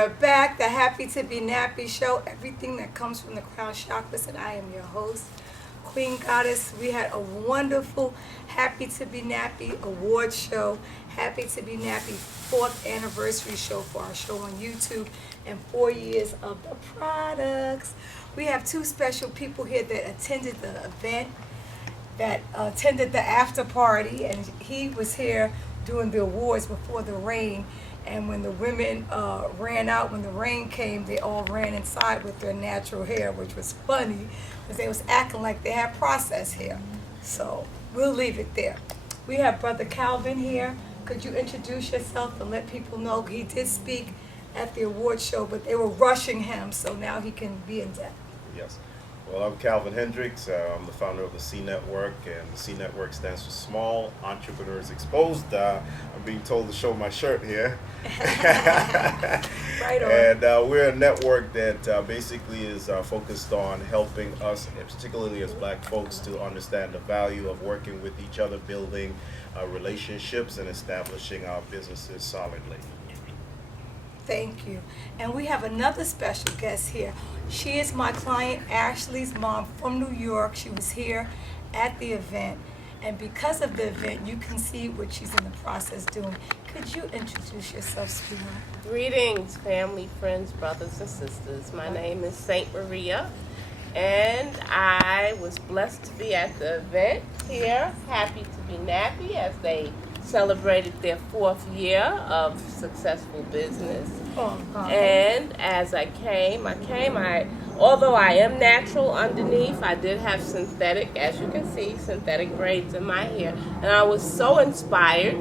we're back, the Happy to Be Nappy show, everything that comes from the crown chakras, and I am your host, Queen Goddess. We had a wonderful Happy to Be Nappy award show, Happy to Be Nappy 4th anniversary show for our show on YouTube, and 4 years of the products. We have two special people here that attended the event, that attended the after party, and he was here doing the awards before the rain. And when the women ran out, when the rain came, they all ran inside with their natural hair, which was funny because they was acting like they had processed hair. So we'll leave it there. We have Brother Calvin here. Could you introduce yourself and let people know? He did speak at the award show, but they were rushing him, so now he can be in depth. Yes. Well, I'm Calvin Hendricks. I'm the founder of the C Network, and the C Network stands for Small Entrepreneurs Exposed. I'm being told to show my shirt here. Right on. And we're a network that basically is focused on helping us, and particularly as Black folks, to understand the value of working with each other, building relationships, and establishing our businesses solidly. Thank you. And we have another special guest here. She is my client, Ashley's mom from New York. She was here at the event. And because of the event, you can see what she's in the process doing. Could you introduce yourself, sweetheart? Greetings, family, friends, brothers, and sisters. My name is Saint Maria, and I was blessed to be at the event here, Happy to Be Nappy, as they celebrated their 4th year of successful business. And as I came, although I am natural underneath, I did have synthetic, as you can see, synthetic braids in my hair. And I was so inspired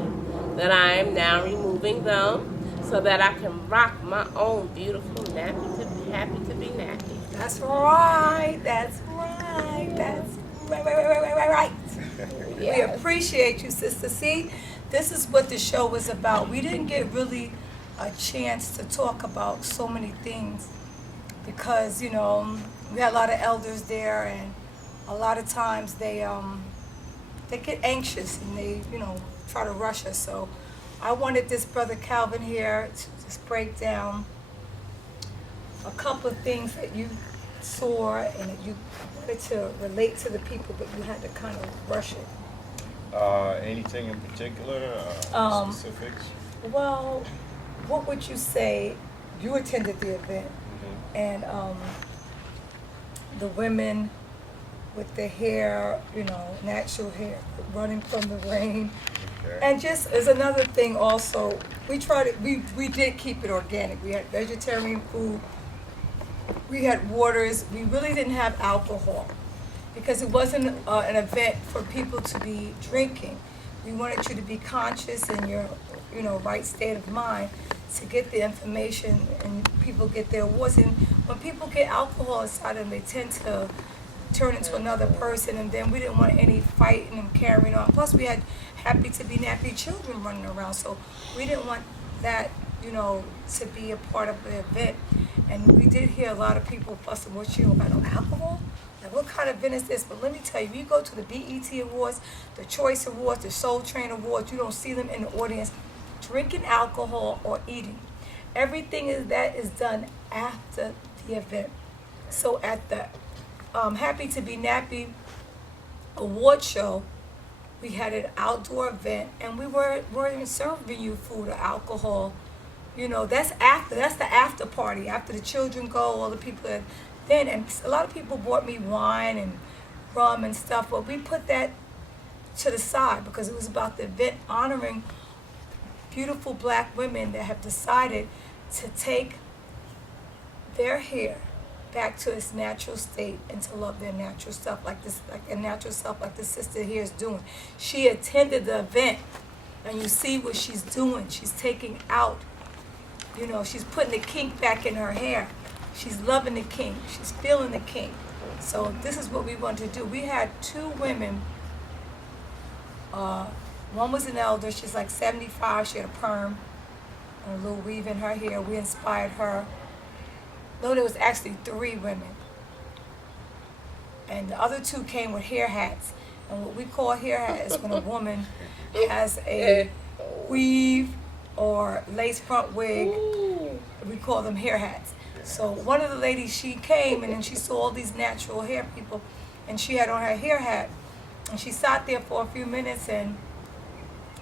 that I am now removing them so that I can rock my own beautiful nappy to be happy to be nappy. That's right. That's right. That's right. Yes. We appreciate you, Sister C. This is what the show was about. We didn't get really a chance to talk about so many things because, you know, we had a lot of elders there, and a lot of times they get anxious and they, you know, try to rush us. So I wanted this Brother Calvin here to just break down a couple of things that you saw and that you wanted to relate to the people, but you had to kind of rush it. Anything in particular? Specifics? Well, what would you say? You attended the event, and the women with the hair, you know, natural hair, running from the rain. Okay. And just as another thing also, we did keep it organic. We had vegetarian food, we had waters, we really didn't have alcohol because it wasn't an event for people to be drinking. We wanted you to be conscious in your, you know, right state of mind to get the information and people get their awards. And when people get alcohol inside them, they tend to turn into another person, and then we didn't want any fighting and carrying on. Plus we had Happy to Be Nappy children running around, so we didn't want that, you know, to be a part of the event. And we did hear a lot of people fussing, what, you don't got no alcohol? Like, what kind of event is this? But let me tell you, you go to the BET Awards, the Choice Awards, the Soul Train Awards, you don't see them in the audience drinking alcohol or eating. Everything is done after the event. So at the Happy to Be Nappy award show, we had an outdoor event, and we weren't even serving you food or alcohol. You know, that's the after party. After the children go, all the people that then, and a lot of people bought me wine and rum and stuff, but we put that to the side because it was about the event honoring beautiful Black women that have decided to take their hair back to its natural state and to love their natural stuff like this, like their natural self, like the sister here is doing. She attended the event, and you see what she's doing. She's taking out, you know, she's putting the kink back in her hair. She's loving the kink. She's feeling the kink. So this is what we wanted to do. We had two women. One was an elder. She's like 75. She had a perm and a little weave in her hair. We inspired her. No, there was actually 3 women. And the other 2 came with hair hats. And what we call hair hat is when a woman has a weave or lace front wig We call them hair hats. So one of the ladies, she came and then she saw all these natural hair people, and she had on her hair hat, and she sat there for a few minutes, and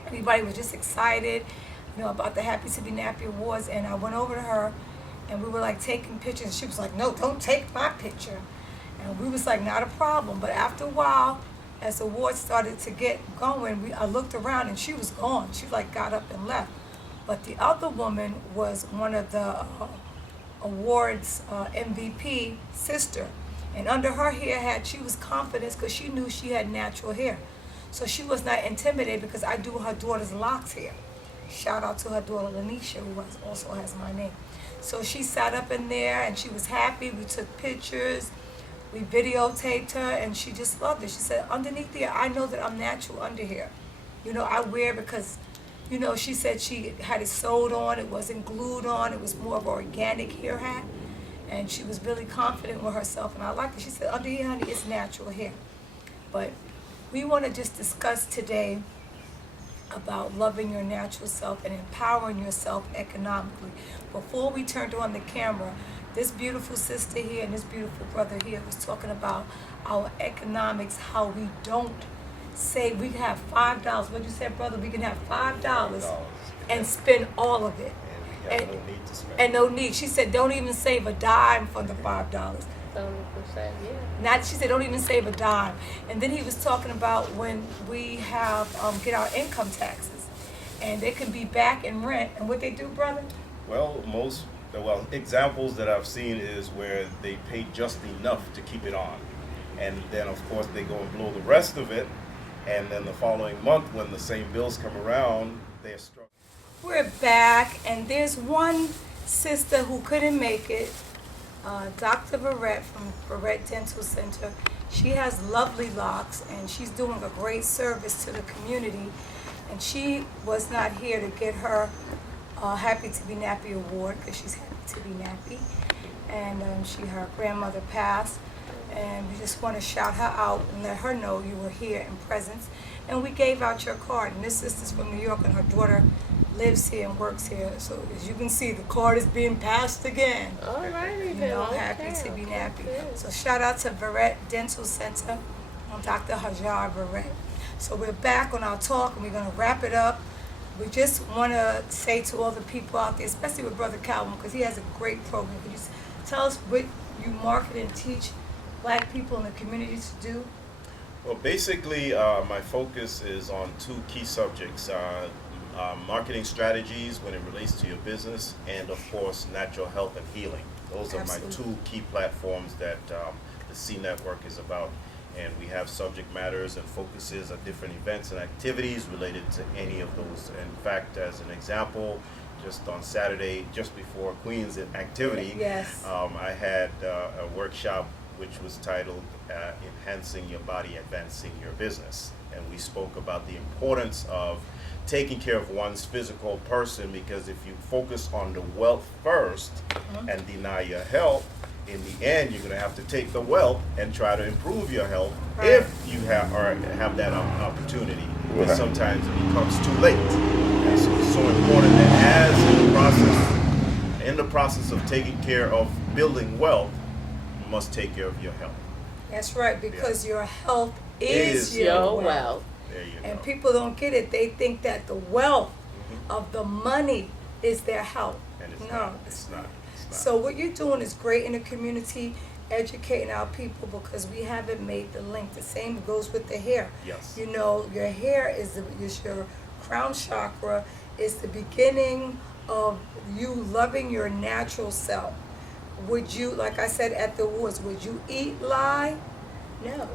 everybody was just excited, about the Happy to Be Nappy Awards. And I went over to her, and we were like taking pictures. She was like, "No, don't take my picture." And we was like, "Not a problem." But after a while, as the awards started to get going, I looked around and she was gone. She like got up and left. But the other woman was one of the awards MVP sister. And under her hair hat, she was confident because she knew she had natural hair. So she was not intimidated because I do her daughter's locks hair. Shout out to her daughter, Lanisha, who also has my name. So she sat up in there and she was happy. We took pictures. We videotaped her, and she just loved it. She said, underneath there, I know that I'm natural under here. I wear because, she said she had it sewed on. It wasn't glued on. It was more of an organic hair hat. And she was really confident with herself, and I liked it. She said, under here, honey, it's natural hair. But we want to just discuss today about loving your natural self and empowering yourself economically. Before we turned on the camera, this beautiful sister here and this beautiful brother here was talking about our economics, how we don't say we can have $5. What you said, brother? We can have $5 and spend all of it. And we have no need to spend. And no need. She said, don't even save a dime from the $5. 70%, yeah. She said, don't even save a dime. And then he was talking about when we have get our income taxes, and they can be back in rent. And what they do, brother? Well, examples that I've seen is where they pay just enough to keep it on. And then, of course, they go and blow the rest of it. And then the following month, when the same bills come around, they're struggling. We're back, and there's one sister who couldn't make it, Dr. Barrett from Barrett Dental Center. She has lovely locks, and she's doing a great service to the community. And she was not here to get her Happy to Be Nappy award because she's happy to be nappy. And her grandmother passed. And we just want to shout her out and let her know you were here in presence. And we gave out your card. And this sister's from New York, and her daughter lives here and works here. So as you can see, the card is being passed again. All righty then. Happy to be nappy. So shout out to Barrett Dental Center. I'm Dr. Hajar Barrett. So we're back on our talk, and we're going to wrap it up. We just want to say to all the people out there, especially with Brother Calvin, because he has a great program. Could you tell us what you market and teach Black people in the community to do? Well, basically, my focus is on two key subjects. Marketing strategies when it relates to your business, and of course, natural health and healing. Those are my two key platforms that the C Network is about. And we have subject matters and focuses on different events and activities related to any of those. In fact, as an example, just on Saturday, just before Queen's activity, Yes. I had a workshop which was titled Enhancing Your Body, Advancing Your Business. And we spoke about the importance of taking care of one's physical person, because if you focus on the wealth first and deny your health, in the end, you're going to have to take the wealth and try to improve your health if you have that opportunity. But sometimes it becomes too late. And so it's so important that in the process of taking care of building wealth, you must take care of your health. That's right, because your health is your wealth. There you And go. people don't get it. They think that the wealth of the money is their health. And it's No, not. It's not. So what you're doing is great in the community, educating our people, because we haven't made the link. The same goes with the hair. Yes. Your hair is your crown chakra, is the beginning of you loving your natural self. Would you, like I said at the awards, would you eat lye? No.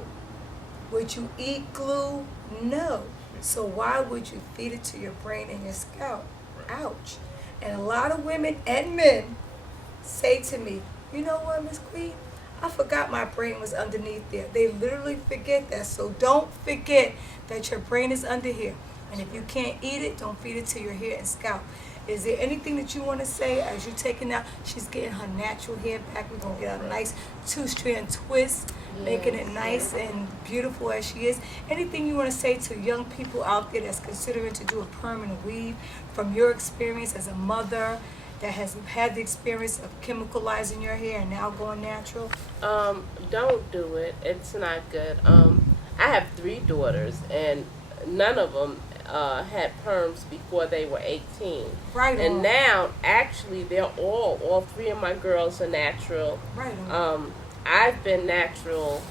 Would you eat glue? No. So why would you feed it to your brain and your scalp? Ouch. And a lot of women and men say to me, you know what, Miss Queen? I forgot my brain was underneath there. They literally forget that. So don't forget that your brain is under here. And if you can't eat it, don't feed it to your hair and scalp. Is there anything that you want to say as you're taking out? She's getting her natural hair back. We're going to get a nice 2-strand twist, making it nice and beautiful as she is. Anything you want to say to young people out there that's considering to do a permanent weave from your experience as a mother that has had the experience of chemicalizing your hair and now going natural? Don't do it. It's not good. I have 3 daughters, and none of them had perms before they were 18. Right And on. now, actually, they're all 3 of my girls are natural. Right on. I've been natural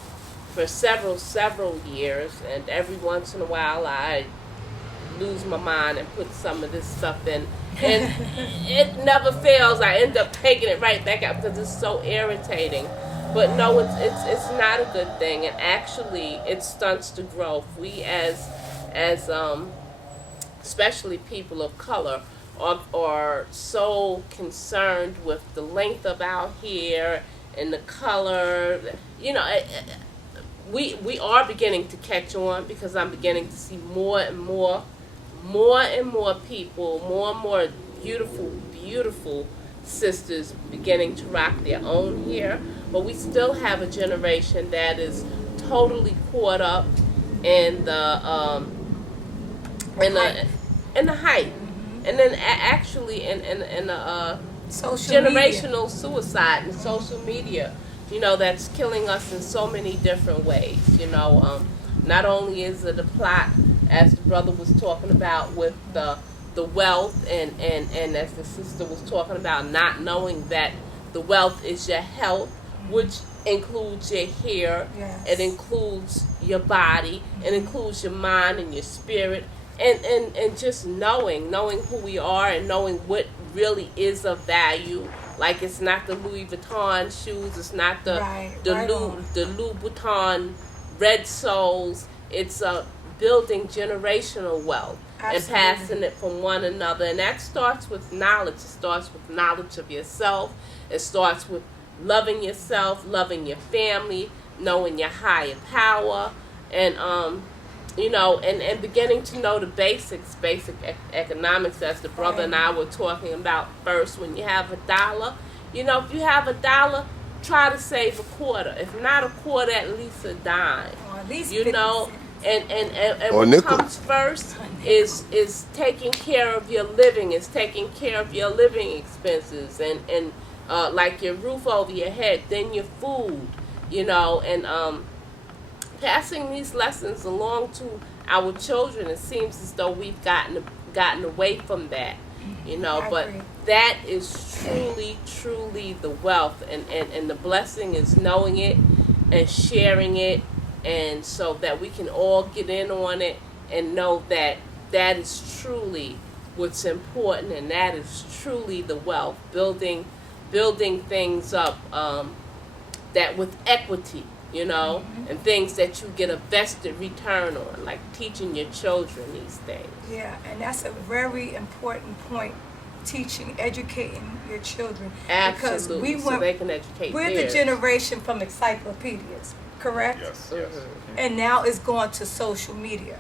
for several years, and every once in a while I lose my mind and put some of this stuff in, and it never fails. I end up taking it right back out because it's so irritating. But no, it's not a good thing, and actually it stunts the growth. We as especially people of color are so concerned with the length of our hair and the color. You know, we are beginning to catch on because I'm beginning to see more and more people, more and more beautiful sisters beginning to rock their own hair. But we still have a generation that is totally caught up in the hype, and then actually in the Social generational suicide and social media. You know, that's killing us in so many different ways. You know, not only is it a plot, as the brother was talking about, with the wealth, and as the sister was talking about, not knowing that the wealth is your health, which includes your hair, Yes. it includes your body, it includes your mind and your spirit, and just knowing who we are and knowing what really is of value. Like, it's not the Louis Vuitton shoes, it's not the Louboutin red soles. It's building generational wealth. Absolutely. And passing it from one another. And that starts with knowledge. It starts with knowledge of yourself. It starts with loving yourself, loving your family, knowing your higher power, and you know, and beginning to know the basic economics, as the brother and I were talking about first. When you have $1, you know, if you have $1, try to save a quarter. If not a quarter, at least a dime. Or at least You 50 know, cents. and Or what nickel. comes first is taking care of your living, is taking care of your living expenses, and like your roof over your head, then your food, you know, and passing these lessons along to our children. It seems as though we've gotten away from that, you know, I but agree. that is truly the wealth, and the blessing is knowing it and sharing it, and so that we can all get in on it and know that that is truly what's important, and that is truly the wealth, building things up, that with equity, you know, and things that you get a vested return on, like teaching your children these things. Yeah, and that's a very important point. Teaching, educating your children. Absolutely, Because so they can educate we're theirs. the generation from encyclopedias, correct? Yes. And now it's gone to social media.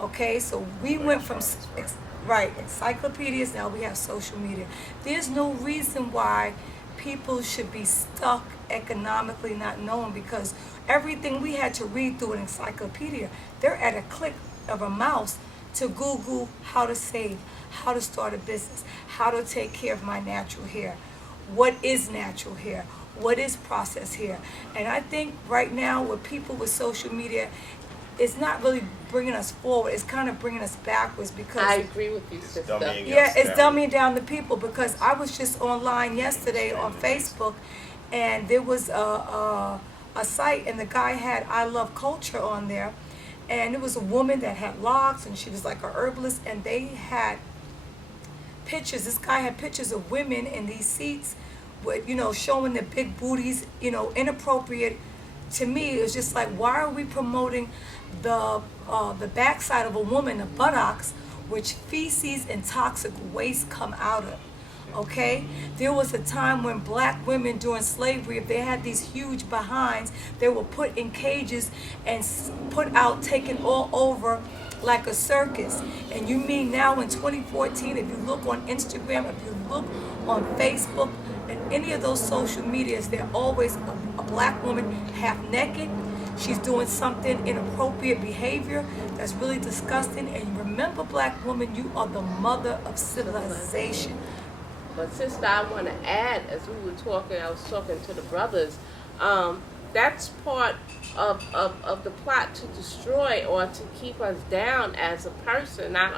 Okay, so we went from encyclopedias, now we have social media. There's no reason why people should be stuck economically not knowing, because everything we had to read through an encyclopedia, they're at a click of a mouse to Google how to save, how to start a business, how to take care of my natural hair. What is natural hair? What is processed hair? And I think right now with people with social media, it's not really bringing us forward. It's kind of bringing us backwards, because I agree with you, It's sister. dumbing yeah, us it's down. dumbing down the people. Because I was just online yesterday on Facebook, and there was a site, and the guy had I Love Culture on there, and it was a woman that had locks, and she was like a herbalist, and they had pictures. This guy had pictures of women in these seats with, you know, showing their big booties, you know, inappropriate. To me, it was just like, why are we promoting the backside of a woman, the buttocks, which feces and toxic waste come out of? Okay, there was a time when black women during slavery, if they had these huge behinds, they were put in cages and put out, taken all over like a circus. And you mean now in 2014, if you look on Instagram, if you look on Facebook, and any of those social medias, there's always a black woman half naked. She's doing something inappropriate behavior that's really disgusting. And remember, black woman, you are the mother of civilization. But sister, I want to add, as we were talking, I was talking to the brothers, that's part of the plot to destroy or to keep us down as a person, not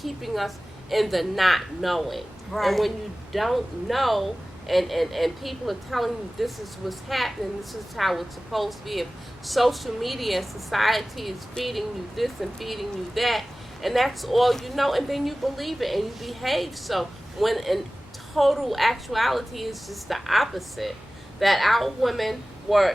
keeping us in the not knowing. Right. And when you don't know, and people are telling you this is what's happening, this is how it's supposed to be. If social media and society is feeding you this and feeding you that, and that's all you know, and then you believe it and you behave so, when in total actuality is just the opposite. That our women were,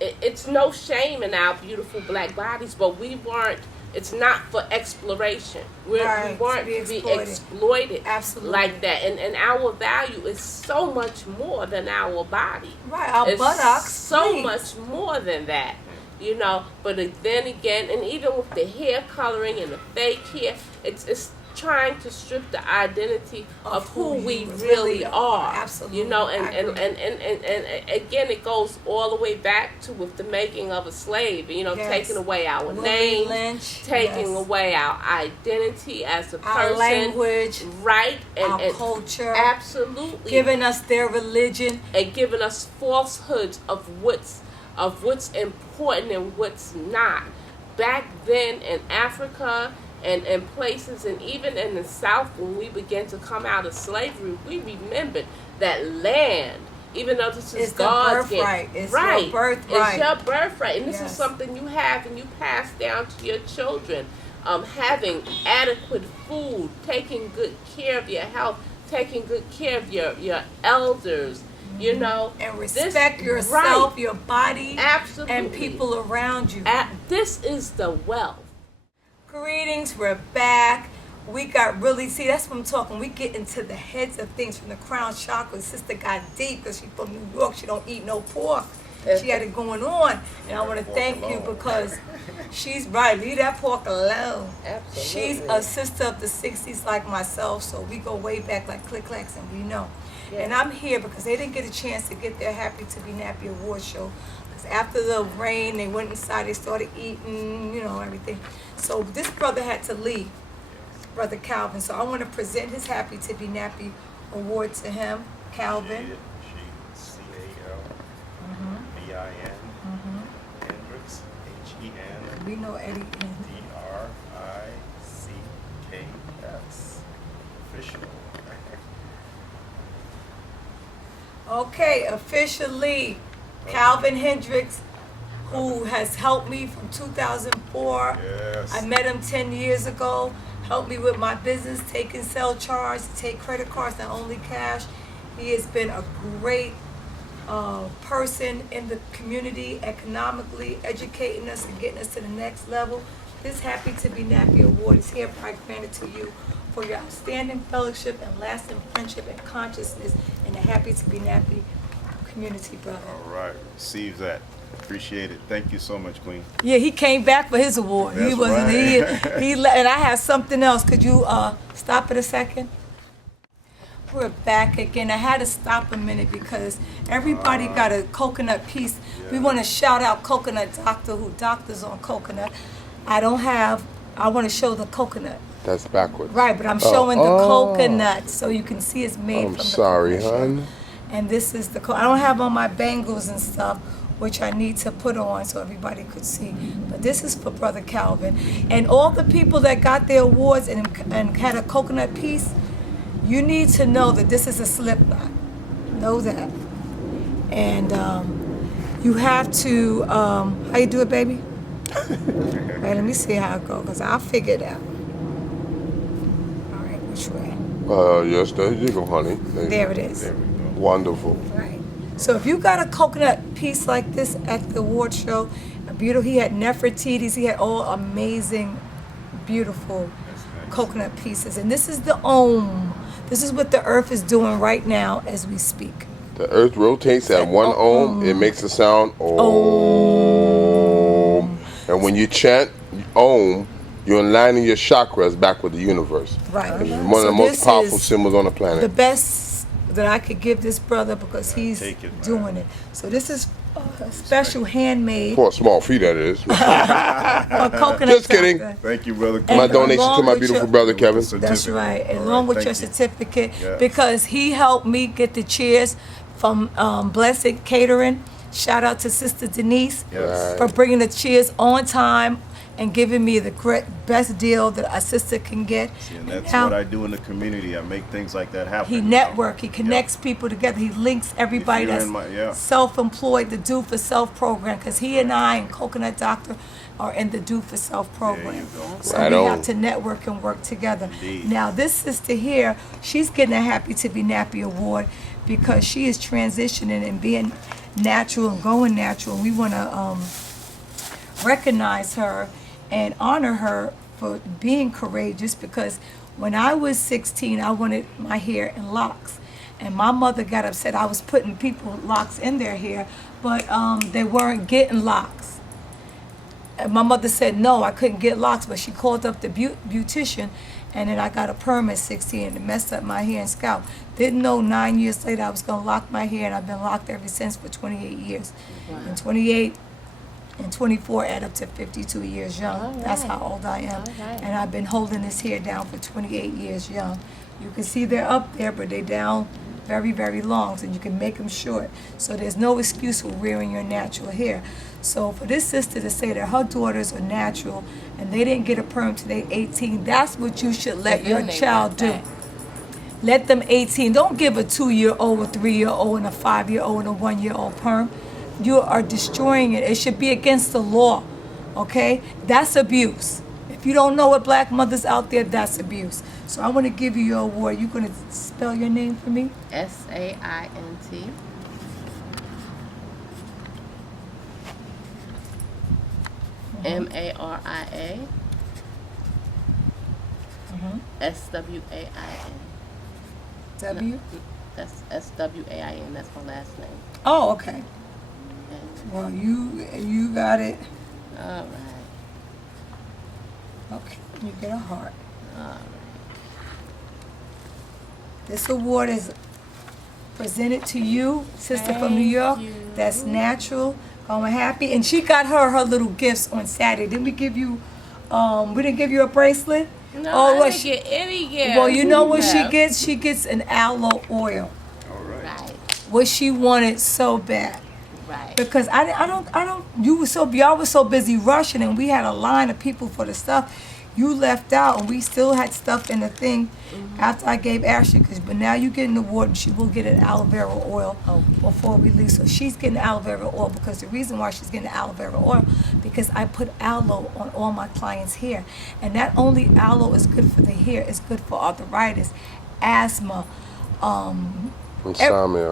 it's no shame in our beautiful black bodies, but we weren't. It's not for exploration. We weren't to be exploited Absolutely. like that. And our value is so much more than our body. Right, our it's buttocks. so please. much more than that. But then again, and even with the hair coloring and the fake hair, it's trying to strip the identity of who we really are. Absolutely. And again, it goes all the way back to with the making of a slave, Yes. taking away our Willie name, Lynch. taking Yes. away our identity as a person, Our language, right? our culture, absolutely, giving us their religion, and giving us falsehoods of what's important and what's not. Back then in Africa and places, and even in the South, when we began to come out of slavery, we remembered that land, even though this is God's gift, it's right? your birthright. It's your birthright, and this Yes. is something you have and you pass down to your children. Having adequate food, taking good care of your health, taking good care of your elders. And respect yourself, your body, absolutely, and people around you. This is the wealth. Greetings, we're back. We got really, that's what I'm talking. We get into the heads of things from the crown chakra. Sister got deep because she's from New York. She don't eat no pork. She had it going on. And I want to thank you because she's right. Leave that pork alone. Absolutely. She's a sister of the 60s like myself, so we go way back like click-clacks and we know. Yeah. And I'm here because they didn't get a chance to get their Happy to Be Nappy award show. Because after the rain, they went inside, they started eating, everything. So this brother had to leave, Brother Calvin. So I want to present his Happy to Be Nappy award to him, Calvin. CALVIN, Hendricks, HEN. We know Eddie. DRICKS. Official. Okay, officially, Calvin Hendricks, who has helped me from 2004. Yes. I met him 10 years ago, helped me with my business, taking cell charge, to take credit cards, not only cash. He has been a great person in the community, economically, educating us and getting us to the next level. This Happy to Be Nappy award is hereby granted to you for your outstanding fellowship and lasting friendship and consciousness in the Happy to Be Nappy community, brother. All right. Receive that. Appreciate it. Thank you so much, Queen. Yeah, he came back for his award. That's He wasn't right. he and I have something else. Could you stop it a second? We're back again. I had to stop a minute because everybody got a coconut piece. We want to shout out Coconut Doctor, who doctors on coconut. I want to show the coconut. That's backwards. Right, but I'm showing the coconut so you can see it's made from I'm the sorry, coconut shell. hon. And this is the I don't have on my bangles and stuff, which I need to put on so everybody could see. But this is for Brother Calvin. And all the people that got their awards and had a coconut piece, you need to know that this is a slip knot. Know that. And you have to, how you do it, baby? Wait, let me see how it goes, because I'll figure it out. All right, which way? Yes, there you go, honey. There it is. There we go. Wonderful. Right. So if you got a coconut piece like this at the award show, he had Nefertiti's, he had all amazing, beautiful coconut pieces. And this is the Om. This is what the earth is doing right now as we speak. The earth rotates at one ohm. It makes the sound Om. And when you chant, Om, you're aligning your chakras back with the universe. Right. It's one of the most powerful symbols on the planet. The best that I could give this brother because he's Take it, man. doing it. So this is a special handmade For a small fee, that is. coconut. Just kidding. chocolate. Thank you, brother. And My donation along to my with beautiful your- brother, Kevin. That's right. Along with your Thank you. certificate, Yes. because he helped me get the chairs from Blessed Catering. Shout out to Sister Denise Yes. for bringing the chairs on time and giving me the best deal that a sister can get. See, and that's Now, what I do in the community. I make things like that happen. he you know? network, he connects people together, he links everybody If you're that's in my- yeah. self-employed, the Do For Self program, because he and I and Coconut Doctor are in the Do For Self program. you go. So Right we on. have to network and work together. Indeed. Now this sister here, she's getting a Happy to Be Nappy award because she is transitioning and being natural and going natural. We want to recognize her and honor her for being courageous, because when I was 16, I wanted my hair in locks. And my mother got upset. I was putting people locks in their hair, but they weren't getting locks. And my mother said no, I couldn't get locks, but she called up the beautician, and then I got a perm at 16 and it messed up my hair and scalp. Didn't know 9 years later I was gonna lock my hair, and I've been locked ever since for 28 years. And 28 and 24 add up to 52 years young. All That's right. how old I am. All right. And I've been holding this hair down for 28 years young. You can see they're up there, but they're down very, very long, so you can make them short. So there's no excuse for wearing your natural hair. So for this sister to say that her daughters are natural and they didn't get a perm till they 18, that's what you should let your Then they child do. went back. Let them 18. Don't give a 2-year-old, a 3-year-old, and a 5-year-old, and a 1-year-old perm. You are destroying it. It should be against the law, okay? That's abuse. If you don't know what black mothers out there, that's abuse. So I want to give you your award. You're going to spell your name for me? SAINT. MARIA. SWAIN. W? That's SWAIN. That's my last name. Oh, okay. And, Well, you got it. all right. Okay, you get a heart. All right. This award is presented to you, sister from New Thank York. you. That's natural. I'm happy, and she got her little gifts on Saturday. Didn't we give you? We didn't give you a bracelet. No, Oh, I what didn't she- get any gift. Well, you know what she No. gets? She gets an aloe oil. All right. Right. What she wanted so bad. Right. Because I don't. Y'all were so busy rushing, and we had a line of people for the stuff. You left out, and we still had stuff in the thing after I gave Ashley. But now you get an award, and she will get an aloe vera oil before we leave. So she's getting aloe vera oil because the reason why she's getting aloe vera oil because I put aloe on all my clients' hair, and not only aloe is good for the hair, it's good for arthritis, asthma.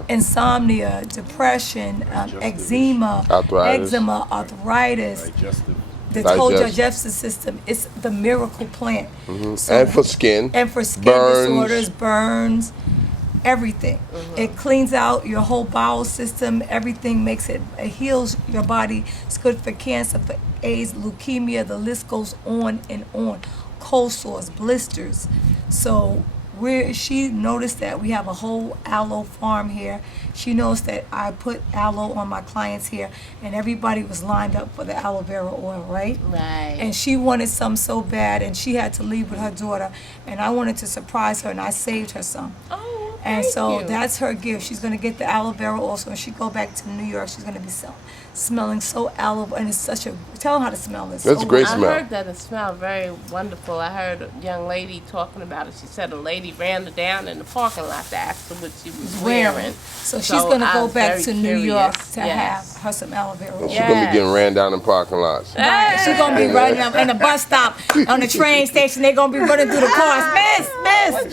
Insomnia, depression, eczema, Arthritis. arthritis, Digestive. the whole Digest. digestive system. It's the miracle plant. So- And for skin. and for skin burns. disorders, burns, everything. It cleans out your whole bowel system. Everything makes it heals your body. It's good for cancer, for AIDS, leukemia. The list goes on and on. Cold sores, blisters. So she noticed that we have a whole aloe farm here. She knows that I put aloe on my clients here, and everybody was lined up for the aloe vera oil, right? Right. And she wanted some so bad, and she had to leave with her daughter, and I wanted to surprise her, and I saved her some. Oh, And thank so you. that's her gift. She's going to get the aloe vera oil. So when she go back to New York, she's going to be smelling so aloe, and it's such a, tell them how to smell this. That's a great I smell. heard that it smelled very wonderful. I heard a young lady talking about it. She said a lady ran her down in the parking lot to ask her what she was wearing. So she's going to I go was back very to New York curious. to Yes. have her some aloe vera oil. She's gonna be Yes. getting ran down in parking lots. Right. She's gonna be running up in the bus stop, on the train station. They're gonna be running through the cars. Miss,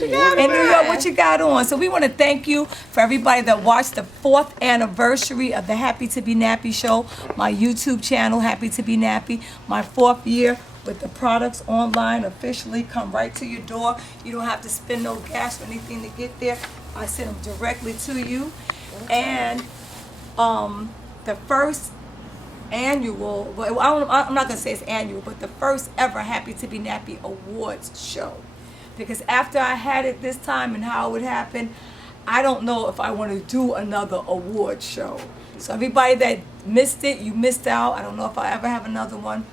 in New York, what you got on? So we want to thank you for everybody that watched the 4th anniversary of the Happy to Be Nappy show, my YouTube channel, Happy to Be Nappy, my 4th year with the products online officially come right to your door. You don't have to spend no gas or anything to get there. I send them directly to you. And the first annual, well, I'm not going to say it's annual, but the first ever Happy to be Nappy Awards show. Because after I had it this time and how it would happen, I don't know if I want to do another award show. So everybody that missed it, you missed out. I don't know if I'll ever have another one.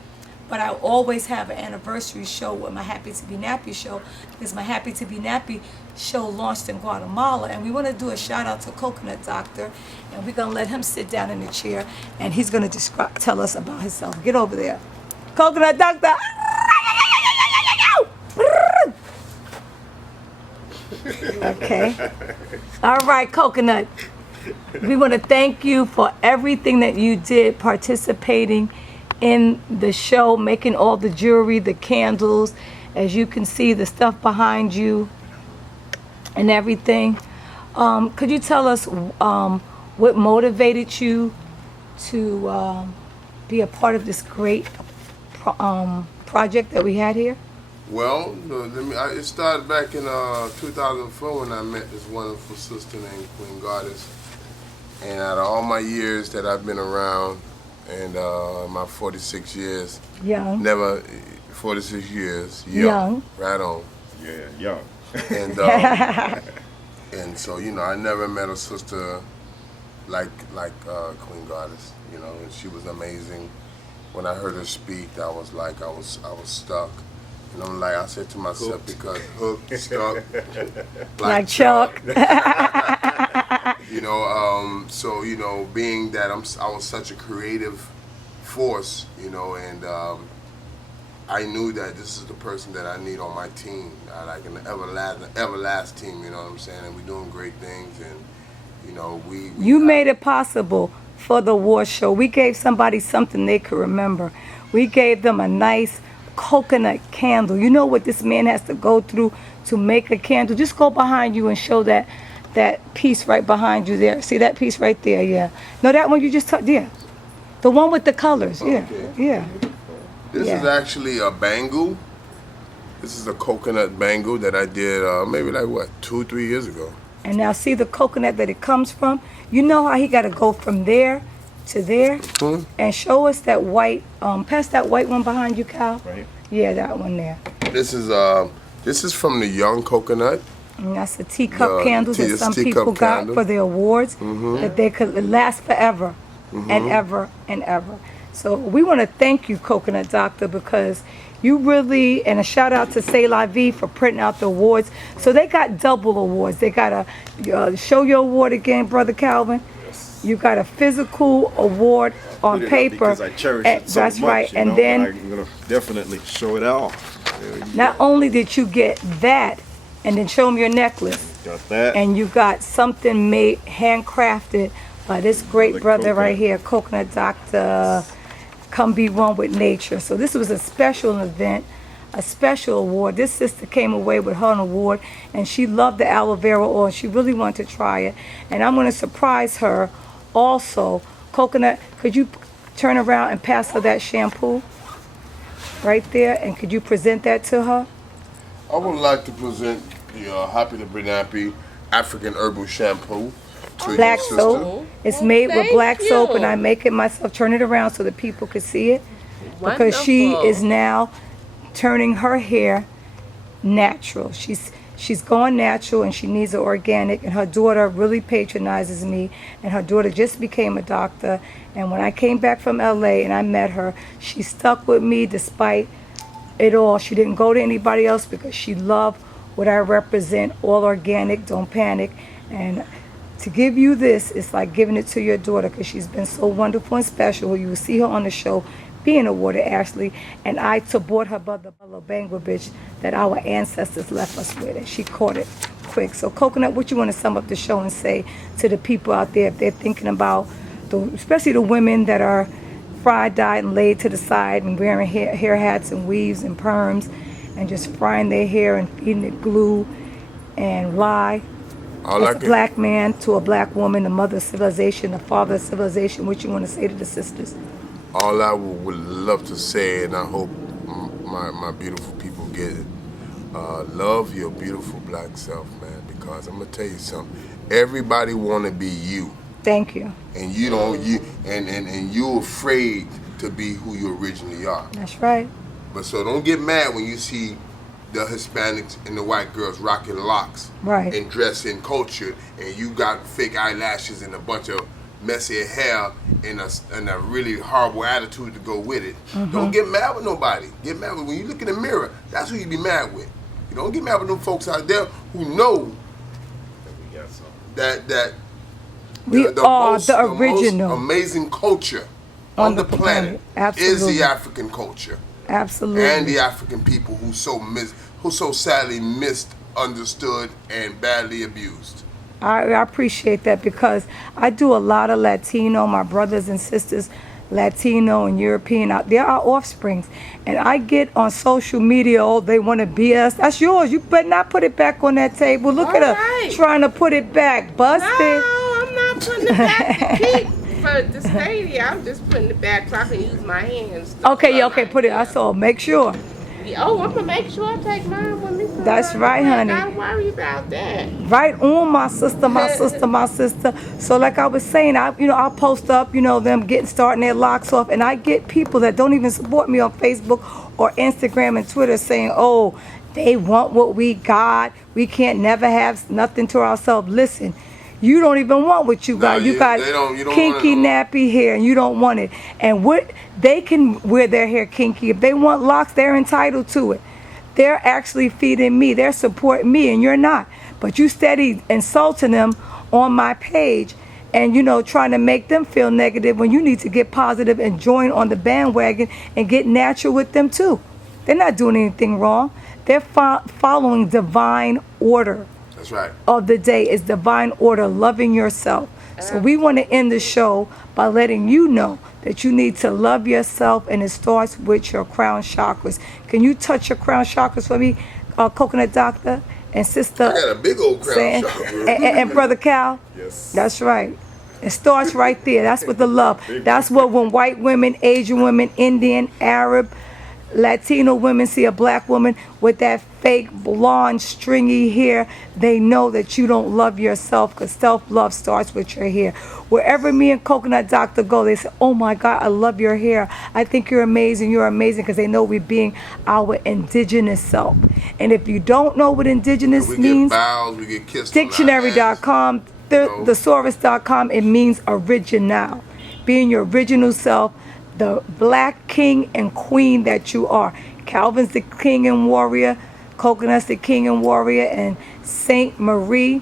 But I always have an anniversary show with my Happy to be Nappy show, because my Happy to be Nappy show launched in Guatemala. And we want to do a shout out to Coconut Doctor. And we're going to let him sit down in the chair and he's going to tell us about himself. Get over there. Coconut Doctor. Okay. All right, Coconut. We want to thank you for everything that you did participating in the show, making all the jewelry, the candles, as you can see, the stuff behind you and everything. Could you tell us what motivated you to be a part of this great project that we had here? Well, it started back in 2004 when I met this wonderful sister named Queen Goddess. And out of all my years that I've been around, and my 46 years, 46 years, young, right on. Yeah, young. And and so, you know, I never met a sister like Queen Goddess, you know, and she was amazing. When I heard her speak, I was stuck. And I'm like, I said to myself, because hooked, stuck, like Chuck. You know, so, you know, being that I was such a creative force, you know, and I knew that this is the person that I need on my team, like an everlasting team, you know what I'm saying? And we're doing great things, and, you know, You made it possible for the award show. We gave somebody something they could remember. We gave them a nice coconut candle. You know what this man has to go through to make a candle? Just go behind you and show that piece right behind you there. See that piece right there? Yeah. No, that one you just took. Yeah. The one with the colors. Yeah. Okay. Yeah. This is actually a bangle. This is a coconut bangle that I did maybe like, 2-3 years ago. And now see the coconut that it comes from? You know how he got to go from there to there? Mm-hmm. And show us that white, pass that white one behind you, Cal. Right. Yeah, that one there. This is from the young coconut. And that's the teacup candles that some people got for their awards, that they could last forever and ever and ever. So we want to thank you, Coconut Doctor, because you really, and a shout out to Say La Vie for printing out the awards. So they got double awards. They got a show your award again, Brother Calvin. Yes. You got a physical award on Put it up paper. because I cherish it so that's much, right. you And know, then I'm gonna definitely show it off. not only did you get that, and then show them your necklace. Got that. And you got something made, handcrafted by this great brother right here, Coconut Doctor. Come be one with nature. So this was a special event, a special award. This sister came away with her award, and she loved the aloe vera oil. She really wanted to try it. And I'm going to surprise her also. Coconut, could you turn around and pass her that shampoo right there? And could you present that to her? I would like to present the Happy to be Nappy African Herbal Shampoo to Black your sister. soap. It's made with thank black soap, and you. I make it myself. Turn it around so that people could see it. Because she Wonderful. is now turning her hair natural. She's going natural, and she needs it organic. And her daughter really patronizes me. And her daughter just became a doctor. And when I came back from LA and I met her, she stuck with me despite it all. She didn't go to anybody else because she loved what I represent. All organic, don't panic. And to give you this, it's like giving it to your daughter, because she's been so wonderful and special. You will see her on the show being awarded, Ashley. And I bought her brother a Bangladesh that our ancestors left us with, and she caught it quick. So Coconut, what you want to sum up the show and say to the people out there if they're thinking about, especially the women that are fried, dyed, and laid to the side and wearing hair hats and weaves and perms and just frying their hair and feeding it glue and lie? As a black man to a black woman, the mother of civilization, the father of civilization, what you want to say to the sisters? All I would love to say, and I hope my beautiful people get it, love your beautiful black self, man, because I'm going to tell you something. Everybody want to be you. Thank you. And you don't and you're afraid to be who you originally are. That's right. But so don't get mad when you see the Hispanics and the white girls rocking locks Right. and dressing cultured, and you got fake eyelashes and a bunch of messy hair and a really horrible attitude to go with it. Don't get mad with nobody. Get mad with when you look in the mirror. That's who you be mad with. You don't get mad with them folks out there who know We got some. that We are the original. most amazing culture on the planet is Absolutely. the African culture. Absolutely. And the African people who so sadly misunderstood and badly abused. I appreciate that because I do a lot of Latino, my brothers and sisters, Latino and European, they're our offsprings. And I get on social media, oh, they want to be us. That's yours. You better not put it back on that table. Look All at her right. trying to put it back. Busted. No, I'm not putting it back to keep for the stadium. I'm just putting it back so I can use my hands. Okay, yeah, okay, put it. I saw. Make sure. Oh, I'm gonna make sure I take mine with me. That's right, honey. Don't worry about that. Right on, my sister, my sister, my sister. So like I was saying, I'll post up, them getting starting their locks off, and I get people that don't even support me on Facebook or Instagram and Twitter saying, oh, they want what we got. We can't never have nothing to ourselves. Listen, you don't even want what you got. You got you don't kinky want it. nappy hair, and you don't want it. And they can wear their hair kinky. If they want locks, they're entitled to it. They're actually feeding me. They're supporting me, and you're not. But you steady insulting them on my page and, trying to make them feel negative when you need to get positive and join on the bandwagon and get natural with them too. They're not doing anything wrong. They're following divine order. That's right. Of the day is divine order, loving yourself. So we want to end the show by letting you know that you need to love yourself, and it starts with your crown chakras. Can you touch your crown chakras for me, Coconut Doctor and Sister? I got a big old crown Sam, chakra. and Brother Cal? Yes. That's right. It starts right there. That's what the love. That's what when white women, Asian women, Indian, Arab, Latino women see a black woman with that fake blonde stringy hair, they know that you don't love yourself, because self-love starts with your hair. Wherever me and Coconut Doctor go, they say, oh my God, I love your hair. I think you're amazing, because they know we're being our indigenous self. And if you don't know what indigenous We means, get bows, we get kissed on our dictionary.com, No. thesaurus.com, it means original. Being your original self, the black king and queen that you are. Calvin's the king and warrior, Coconut's the king and warrior, and Saint Marie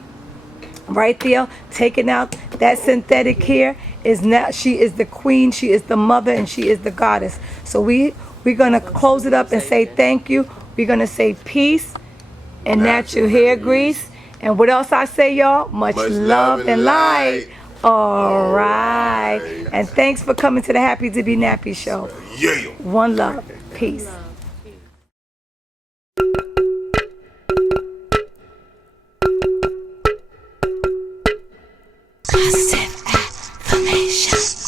right there taking out that synthetic hair is now, she is the queen, she is the mother, and she is the goddess. So we're gonna close it up and say thank you. We're gonna say peace and natural hair grease. And what else I say, y'all? Much love and light. All right. And thanks for coming to the Happy to Be Nappy show. Yeah. One love. Peace. Positive affirmation.